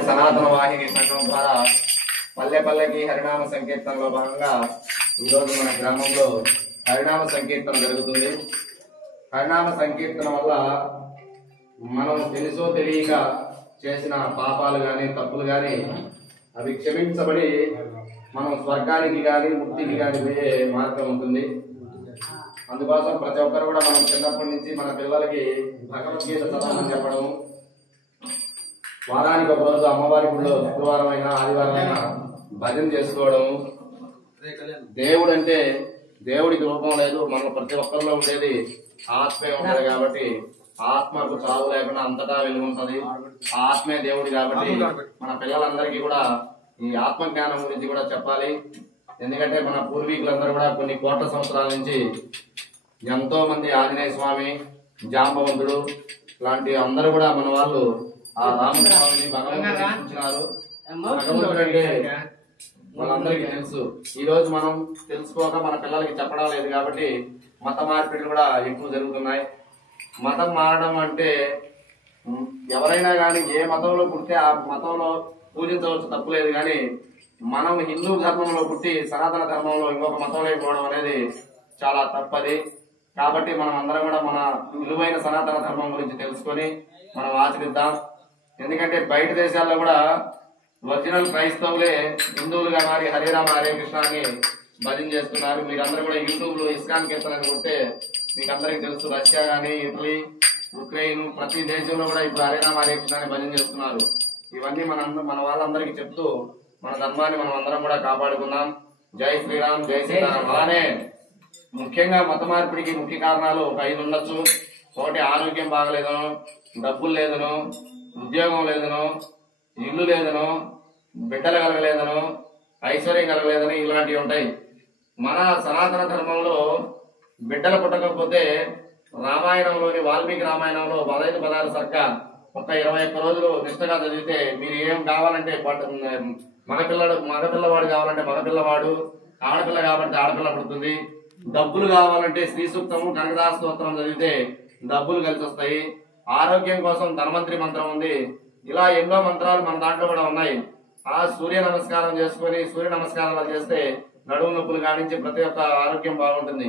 సనాతన వాహిని సంఘం ద్వారా పల్లె పల్లెకి హరినామ సంకీర్తనలో భాగంగా ఈరోజు మన గ్రామంలో హరినామ సంకీర్తన జరుగుతుంది. హరినామ సంకీర్తన వల్ల మనం తెలుసో తెలియక చేసిన పాపాలు గాని తప్పులు గాని అవి క్షమించబడి మనం స్వర్గానికి గాని ముక్తికి గాని పోయే మార్గం ఉంటుంది. అందుకోసం ప్రతి ఒక్కరు కూడా మనం చిన్నప్పటి నుంచి మన పిల్లలకి భగవద్గీత చదవమని చెప్పడం, వారానికి ఒక రోజు అమ్మవారి గుడిలో శుక్రవారం అయినా ఆదివారం అయినా భజన చేసుకోవడం. దేవుడు అంటే దేవుడికి రూపం లేదు, మన ప్రతి ఒక్కరిలో ఉండేది ఆత్మే ఉంటది కాబట్టి ఆత్మకు చావు లేకుండా అంతటా వెలుగు ఉంటది. ఆత్మే దేవుడి కాబట్టి మన పిల్లలందరికీ కూడా ఈ ఆత్మ జ్ఞానం గురించి కూడా చెప్పాలి. ఎందుకంటే మన పూర్వీకులందరూ కూడా కొన్ని కోట్ల సంవత్సరాల నుంచి ఎంతో మంది ఆంజనేయ స్వామి, జాంబవంతుడు లాంటి అందరూ కూడా మన వాళ్ళు ఆ రామస్వామిని భగవంతుడు సూచించినారు. భగవంతుడు అంటే మనందరికీ తెలుసు. ఈ రోజు మనం తెలుసుకోక మన పిల్లలకి చెప్పడం లేదు కాబట్టి మత మార్పిడులు కూడా ఎక్కువ జరుగుతున్నాయి. మతం మారడం అంటే ఎవరైనా కానీ ఏ మతంలో పుడితే ఆ మతంలో పూజించవచ్చు, తప్పులేదు. కానీ మనం హిందూ ధర్మంలో పుట్టి సనాతన ధర్మంలో ఇంకొక మతంలో పోవడం అనేది చాలా తప్పది. కాబట్టి మనం అందరం కూడా మన విలువైన సనాతన ధర్మం గురించి తెలుసుకొని మనం ఆచరిద్దాం. ఎందుకంటే బయట దేశాల్లో కూడా ఒరిజినల్ క్రైస్తవులే హిందువులుగా మారి హరే రామ హరే కృష్ణ అని భజన చేస్తున్నారు. మీరందరూ కూడా యూట్యూబ్ లో ఇస్కాన్ కీర్తన అని కొడితే మీకు అందరికి తెలుసు. రష్యా గానీ, ఇటలీ, ఉక్రెయిన్ ప్రతి దేశంలో కూడా ఇప్పుడు హరే రామ హరే కృష్ణ అని భజన చేస్తున్నారు. ఇవన్నీ మన వాళ్ళందరికీ చెప్తూ మన ధర్మాన్ని మనం అందరం కూడా కాపాడుకుందాం. జై శ్రీరామ్, జై సీతారాం. అలానే ముఖ్యంగా మత మార్పిడికి ముఖ్య కారణాలు ఒక 5 ఉండొచ్చు. ఒకటి ఆరోగ్యం బాగలేదనో, డబ్బులు లేదనో, ఉద్యోగం లేదనో, ఇల్లు లేదనో, బిడ్డలు కలగలేదనో, ఐశ్వర్యం కలగలేదని ఇలాంటివి ఉంటాయి. మన సనాతన ధర్మంలో బిడ్డలు పుట్టకపోతే రామాయణంలోని వాల్మీకి రామాయణంలో 15 పదాలు సరిగ్గా ఒక 21 రోజులు నిష్టగా చదివితే మీరు ఏం కావాలంటే మగపిల్లవాడు కావాలంటే మగపిల్లవాడు, ఆడపిల్ల కావాలంటే ఆడపిల్ల పుడుతుంది. డబ్బులు కావాలంటే శ్రీ సూక్తము, కనకదాస స్తోత్రం చదివితే డబ్బులు కలిసి వస్తాయి. ఆరోగ్యం కోసం ధన్వంతరి మంత్రం ఉంది. ఇలా ఎన్నో మంత్రాలు మన దాంట్లో కూడా ఉన్నాయి. ఆ సూర్య నమస్కారం చేసుకుని సూర్య నమస్కారాలు చేస్తే నడుము నొప్పులు కానించి ప్రతి ఒక్క ఆరోగ్యం బాగుంటుంది.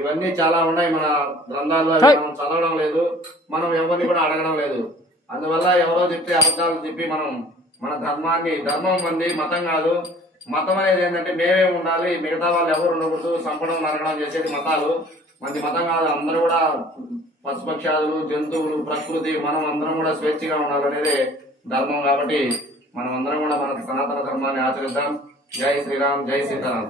ఇవన్నీ చాలా ఉన్నాయి మన గ్రంథాల్లో. మనం చదవడం లేదు, మనం ఎవరిని కూడా అడగడం లేదు. అందువల్ల ఎవరో చెప్పి అబద్ధాలు చెప్పి మనం మన ధర్మాన్ని, ధర్మం మంది మతం కాదు. మతం అనేది ఏంటంటే మేమే ఉండాలి, మిగతా వాళ్ళు ఎవరు ఉండకూడదు, చంపడం నరకడం చేసేది మతాలు. మంది మతం కాదు. అందరూ కూడా పశుపక్షాదులు, జంతువులు, ప్రకృతి, మనం అందరం కూడా స్వేచ్ఛగా ఉండాలనేదే ధర్మం. కాబట్టి మనం అందరం కూడా మన సనాతన ధర్మాన్ని ఆచరిద్దాం. జై శ్రీరామ్, జై సీతారాం.